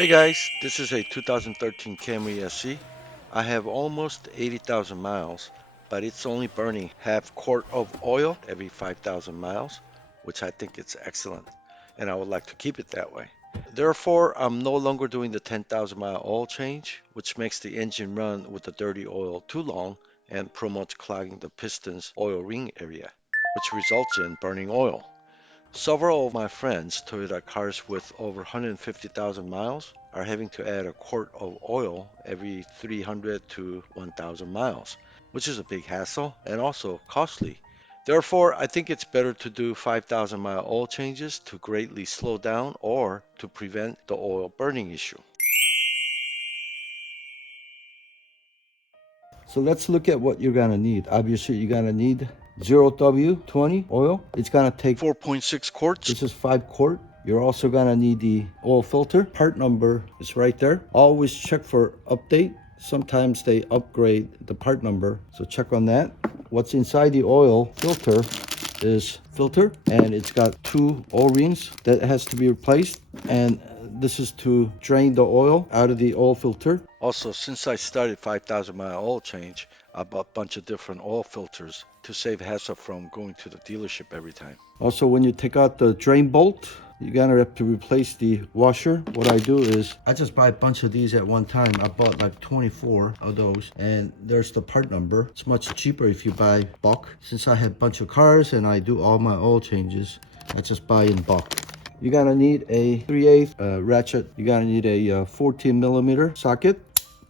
Hey guys, this is a 2013 Camry SE. I have almost 80,000 miles, but it's only burning half quart of oil every 5,000 miles, which I think is excellent, and I would like to keep it that way. Therefore, I'm no longer doing the 10,000 mile oil change, which makes the engine run with the dirty oil too long and promotes clogging the piston's oil ring area, which results in burning oil. Several of my friends, Toyota cars with over 150,000 miles, are having to add a quart of oil every 300 to 1,000 miles, which is a big hassle and also costly. Therefore, I think it's better to do 5,000 mile oil changes to greatly slow down or to prevent the oil burning issue. So let's look at what you're gonna need. Obviously, you're gonna need 0W20 oil. It's gonna take 4.6 quarts. This is 5 quart. You're also gonna need the oil filter. Part number is right there. Always check for update. Sometimes they upgrade the part number, so check on that. What's inside the oil filter is filter, and it's got 2 O-rings that has to be replaced, and this is to drain the oil out of the oil filter. Also, since I started 5,000 mile oil change, I bought a bunch of different oil filters to save hassle from going to the dealership every time. Also, when you take out the drain bolt, you're gonna have to replace the washer. What I do is I just buy a bunch of these at one time. I bought like 24 of those, and there's the part number. It's much cheaper if you buy bulk. Since I have a bunch of cars and I do all my oil changes, I just buy in bulk. You're gonna need a 3/8 ratchet. You're gonna need a 14 millimeter socket.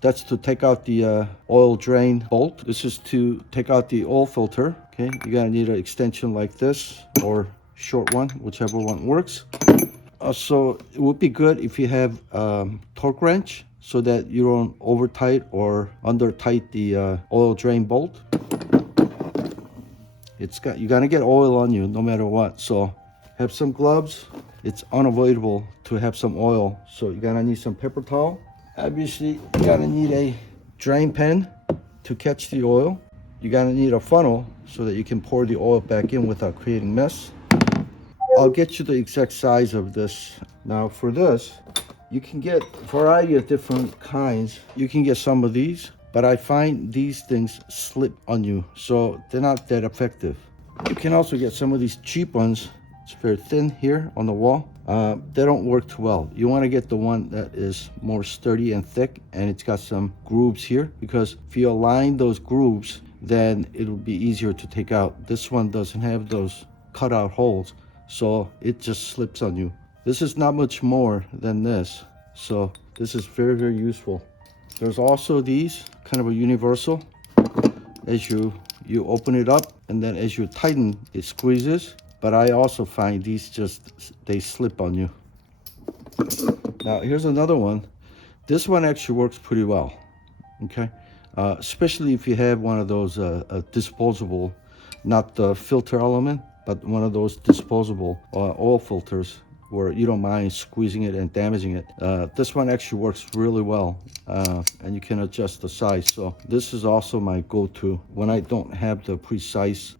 That's to take out the oil drain bolt. This is to take out the oil filter. Okay, you're gonna need an extension like this or short one, whichever one works. Also, it would be good if you have torque wrench so that you don't over tight or under tight the oil drain bolt. You're gonna get oil on you no matter what. So have some gloves. It's unavoidable to have some oil. So you're gonna need some paper towel. Obviously, you're gonna need a drain pen to catch the oil. You're gonna need a funnel so that you can pour the oil back in without creating mess. I'll get you the exact size of this. Now for this, you can get a variety of different kinds. You can get some of these, but I find these things slip on you, so they're not that effective. You can also get some of these cheap ones. It's very thin here on the wall. They don't work too well. You want to get the one that is more sturdy and thick, and it's got some grooves here, because if you align those grooves, then it'll be easier to take out. This one doesn't have those cutout holes, so it just slips on you. This is not much more than this, so this is very, very useful. There's also these, kind of a universal. As you open it up, and then as you tighten, it squeezes. But I also find these they slip on you. Now here's another one. This one actually works pretty well, okay? Especially if you have one of those disposable, not the filter element, but one of those disposable oil filters where you don't mind squeezing it and damaging it. This one actually works really well, and you can adjust the size. So this is also my go-to when I don't have the precise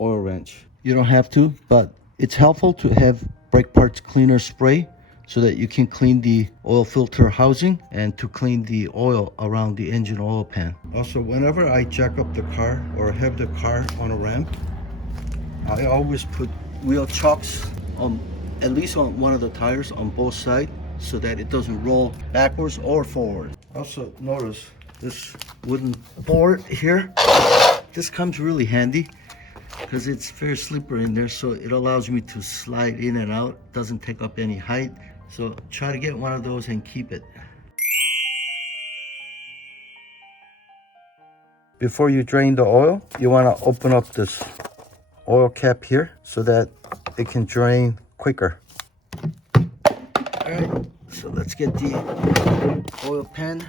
oil wrench. You don't have to, but it's helpful to have brake parts cleaner spray so that you can clean the oil filter housing and to clean the oil around the engine oil pan. Also, whenever I jack up the car or have the car on a ramp, I always put wheel chocks on at least on one of the tires on both sides so that it doesn't roll backwards or forward. Also, notice this wooden board here. This comes really handy because it's very slippery in there, so it allows me to slide in and out. Doesn't take up any height, so try to get one of those and keep it. Before you drain the oil, you want to open up this oil cap here so that it can drain quicker. All right, so let's get the oil pan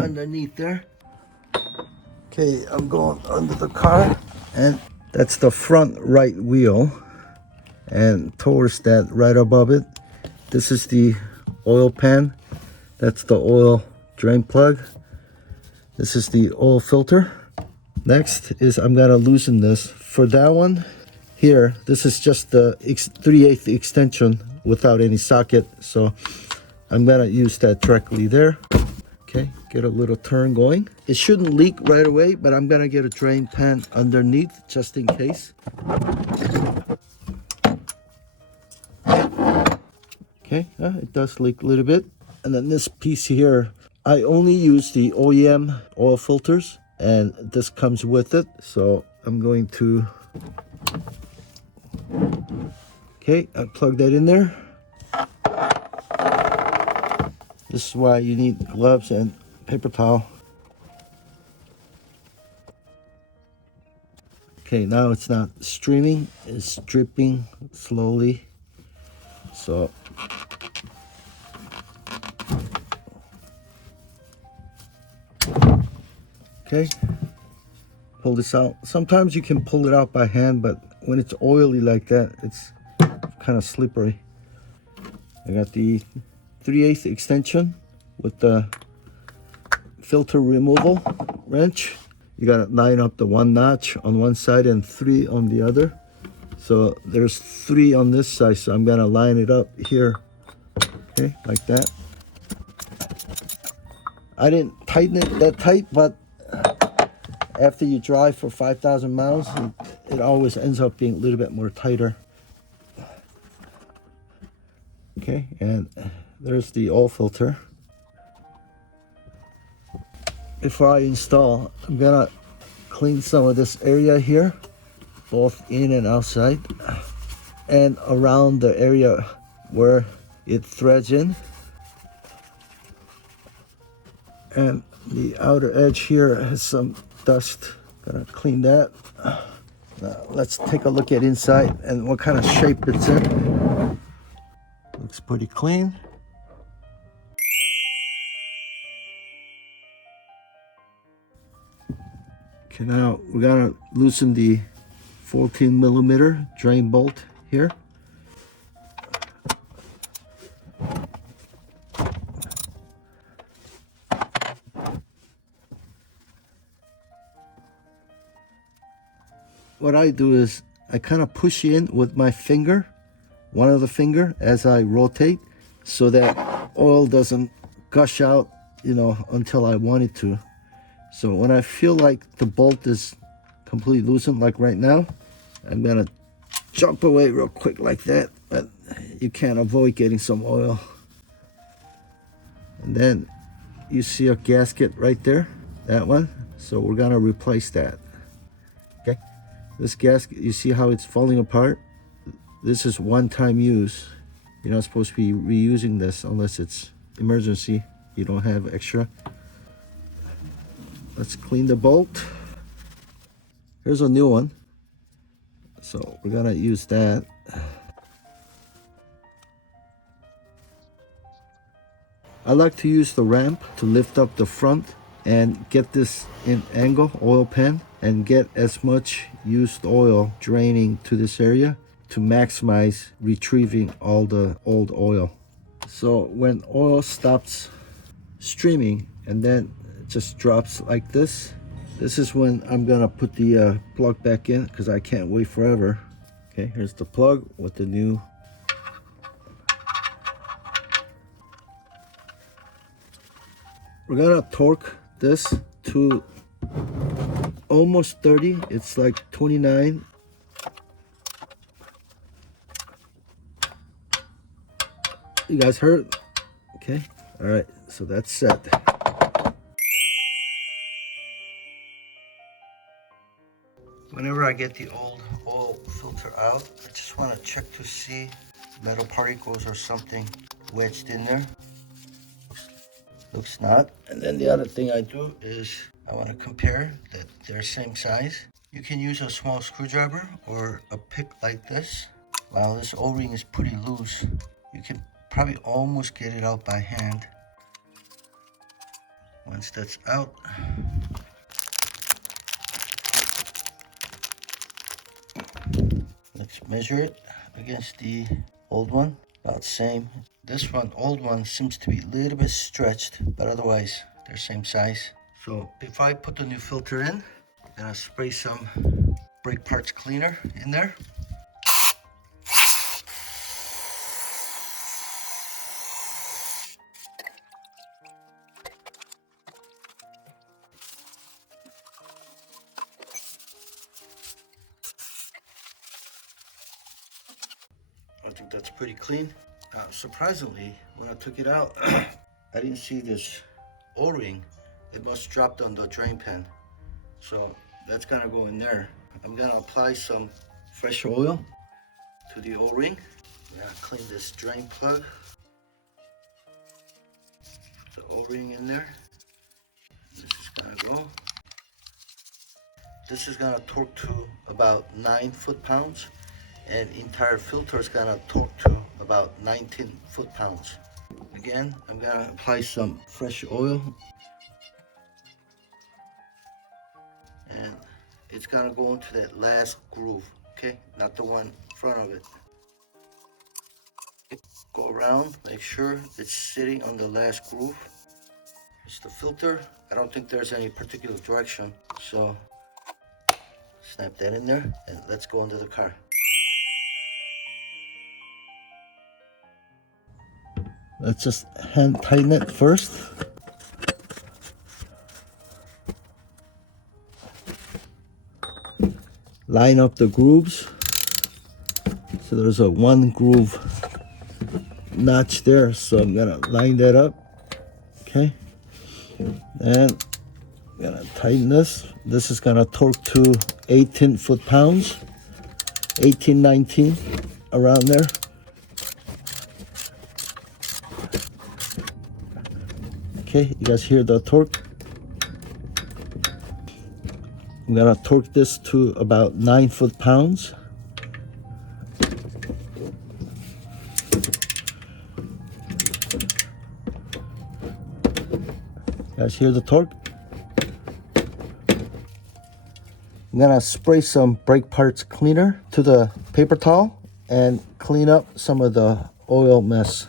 underneath there. Okay, I'm going under the car, and that's the front right wheel, and towards that right above it, this is the oil pan. That's the oil drain plug. This is the oil filter. Next is I'm gonna loosen this. For that one here, this is just the 3/8 extension without any socket. So I'm gonna use that directly there. Okay, get a little turn going. It shouldn't leak right away, but I'm gonna get a drain pan underneath just in case. Okay, it does leak a little bit. And then this piece here, I only use the OEM oil filters, and this comes with it. So I'm going to, okay, I plug that in there. This is why you need gloves and paper towel. Okay, now it's not streaming, it's dripping slowly. So okay, pull this out. Sometimes you can pull it out by hand, but when it's oily like that, it's kind of slippery. I got the 3/8 extension with the filter removal wrench. You gotta line up the 1 notch on one side and 3 on the other. So there's 3 on this side, so I'm gonna line it up here. Okay, like that. I didn't tighten it that tight, but after you drive for 5,000 miles, it always ends up being a little bit more tighter. Okay, and there's the oil filter. Before I install, I'm gonna clean some of this area here, both in and outside, and around the area where it threads in. And the outer edge here has some dust. Gonna clean that. Now let's take a look at inside and what kind of shape it's in. Looks pretty clean. Okay, now we're gonna loosen the 14mm drain bolt here. What I do is I kind of push in with my finger, one of the finger, as I rotate, so that oil doesn't gush out, you know, until I want it to. So when I feel like the bolt is completely loosened, like right now, I'm gonna jump away real quick like that, but you can't avoid getting some oil. And then you see a gasket right there, that one. So we're gonna replace that. Okay, this gasket, you see how it's falling apart? This is one-time use. You're not supposed to be reusing this unless it's emergency. You don't have extra. Let's clean the bolt. Here's a new one. So we're gonna use that. I like to use the ramp to lift up the front and get this in angle, oil pan, and get as much used oil draining to this area to maximize retrieving all the old oil. So when oil stops streaming and then it just drops like this, this is when I'm gonna put the plug back in, because I can't wait forever. Okay, here's the plug with the new. We're gonna torque this to almost 30. It's like 29. You guys heard? Okay, all right, so that's set. Whenever I get the old oil filter out, I just want to check to see metal particles or something wedged in there. Looks not. And then the other thing I do is I want to compare that they're same size. You can use a small screwdriver or a pick like this. Wow, this O-ring is pretty loose. You can probably almost get it out by hand. Once that's out, let's measure it against the old one. About same. This one, old one, seems to be a little bit stretched, but otherwise they're same size. So before I put the new filter in, I'm gonna spray some brake parts cleaner in there. that's pretty clean. Surprisingly, when I took it out, I didn't see this O-ring. It must dropped on the drain pan. So that's gonna go in there. I'm gonna apply some fresh oil to the O-ring. I'm gonna clean this drain plug. Put the O-ring in there. This is gonna go. This is gonna torque to about 9 foot-pounds, and entire filter is gonna torque to about 19 foot-pounds. Again, I'm gonna apply some fresh oil, and it's gonna go into that last groove, okay? Not the one in front of it. Go around, make sure it's sitting on the last groove. It's the filter. I don't think there's any particular direction, so snap that in there, and let's go into the car. Let's just hand tighten it first. Line up the grooves. So there's a one groove notch there, so I'm gonna line that up. Okay. And I'm gonna tighten this. This is gonna torque to 18 foot-pounds, 18, 19, around there. Okay, you guys hear the torque? I'm gonna torque this to about 9 foot-pounds. You guys hear the torque? I'm gonna spray some brake parts cleaner to the paper towel and clean up some of the oil mess.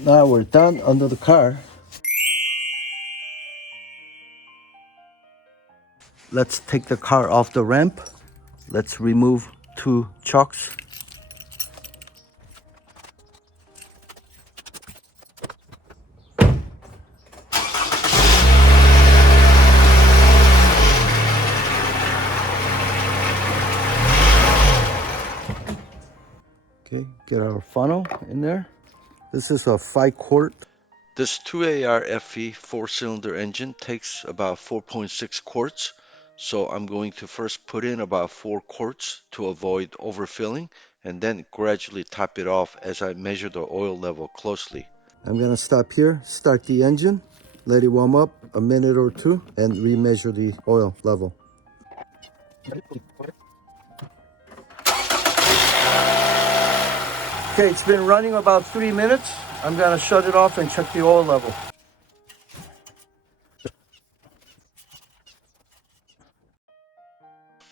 Now we're done under the car. Let's take the car off the ramp. Let's remove 2 chocks. Okay, get our funnel in there. This is a 5-quart. This 2AR-FE 4-cylinder engine takes about 4.6 quarts, so I'm going to first put in about 4 quarts to avoid overfilling, and then gradually top it off as I measure the oil level closely. I'm gonna stop here, start the engine, let it warm up a minute or two, and remeasure the oil level. Okay, it's been running about 3 minutes. I'm gonna shut it off and check the oil level.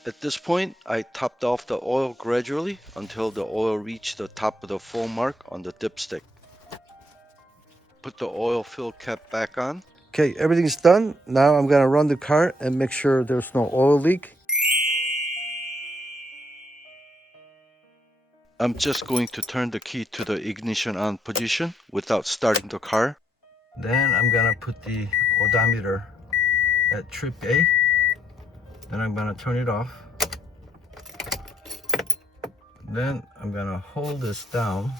At this point, I topped off the oil gradually until the oil reached the top of the foam mark on the dipstick. Put the oil fill cap back on. Okay, everything's done. Now I'm gonna run the car and make sure there's no oil leak. I'm just going to turn the key to the ignition on position without starting the car. Then I'm gonna put the odometer at trip A. Then I'm gonna turn it off. Then I'm gonna hold this down,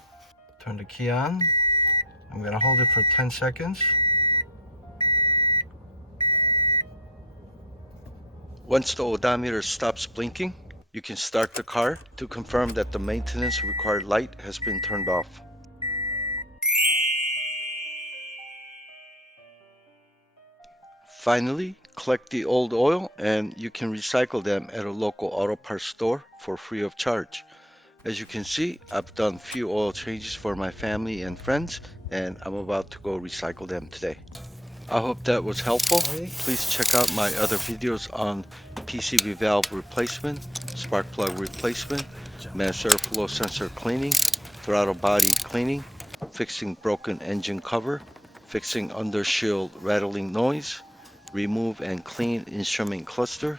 turn the key on. I'm gonna hold it for 10 seconds. Once the odometer stops blinking, you can start the car to confirm that the maintenance required light has been turned off. Finally, collect the old oil and you can recycle them at a local auto parts store for free of charge. As you can see, I've done few oil changes for my family and friends, and I'm about to go recycle them today. I hope that was helpful. Please check out my other videos on PCV valve replacement, spark plug replacement, mass airflow sensor cleaning, throttle body cleaning, fixing broken engine cover, fixing undershield rattling noise, remove and clean instrument cluster,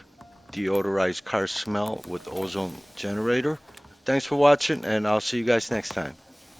deodorize car smell with ozone generator. Thanks for watching, and I'll see you guys next time.